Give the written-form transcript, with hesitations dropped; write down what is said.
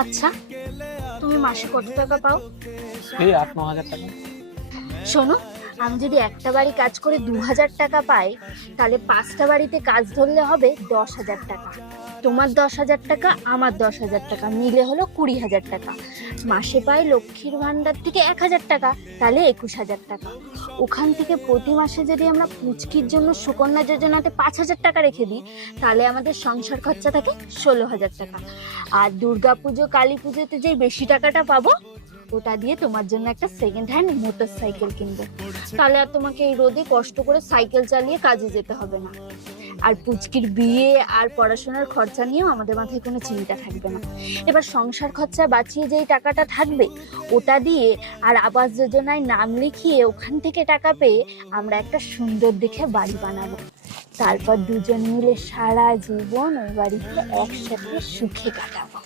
আচ্ছা, তুমি মাসে কত টাকা পাও? এই 8-9 হাজার টাকা। শোনো, আমি যদি একটা বাড়ি কাজ করে 2,000 টাকা পাই, তাহলে 5টা বাড়িতে কাজ ধরলে হবে 10,000 টাকা। তোমার 10,000 টাকা, আমার 10,000 টাকা মিলে হলো 20,000 টাকা। মাসে পাই লক্ষ্মীর ভান্ডার থেকে 1,000 টাকা, তাহলে 21,000 টাকা। ওখান থেকে প্রতি মাসে যদি আমরা পুচকির জন্য সুকন্যা যোজনাতে 5,000 টাকা রেখে দিই, তাহলে আমাদের সংসার খরচা থাকে 16,000 টাকা। আর দুর্গাপুজো কালী পুজোতে যেই বেশি টাকাটা পাবো, ওটা দিয়ে তোমার জন্য একটা সেকেন্ড হ্যান্ড মোটর সাইকেল কিনবো। তাহলে আর তোমাকে এই রোদে কষ্ট করে সাইকেল চালিয়ে কাজে যেতে হবে না। আর পুচকির বিয়ে আর পড়াশোনার খরচা নিয়েও আমাদের মাথায় কোনো চিন্তা থাকবে না। এবার সংসার খরচা বাঁচিয়ে যেই টাকাটা থাকবে, ওটা দিয়ে আর আবাস যোজনায় নাম লিখিয়ে ওখান থেকে টাকা পেয়ে আমরা একটা সুন্দর দেখে বাড়ি বানাবো। তারপর দুজন মিলে সারা জীবন ওই বাড়িতে একসাথে সুখে কাটাবো।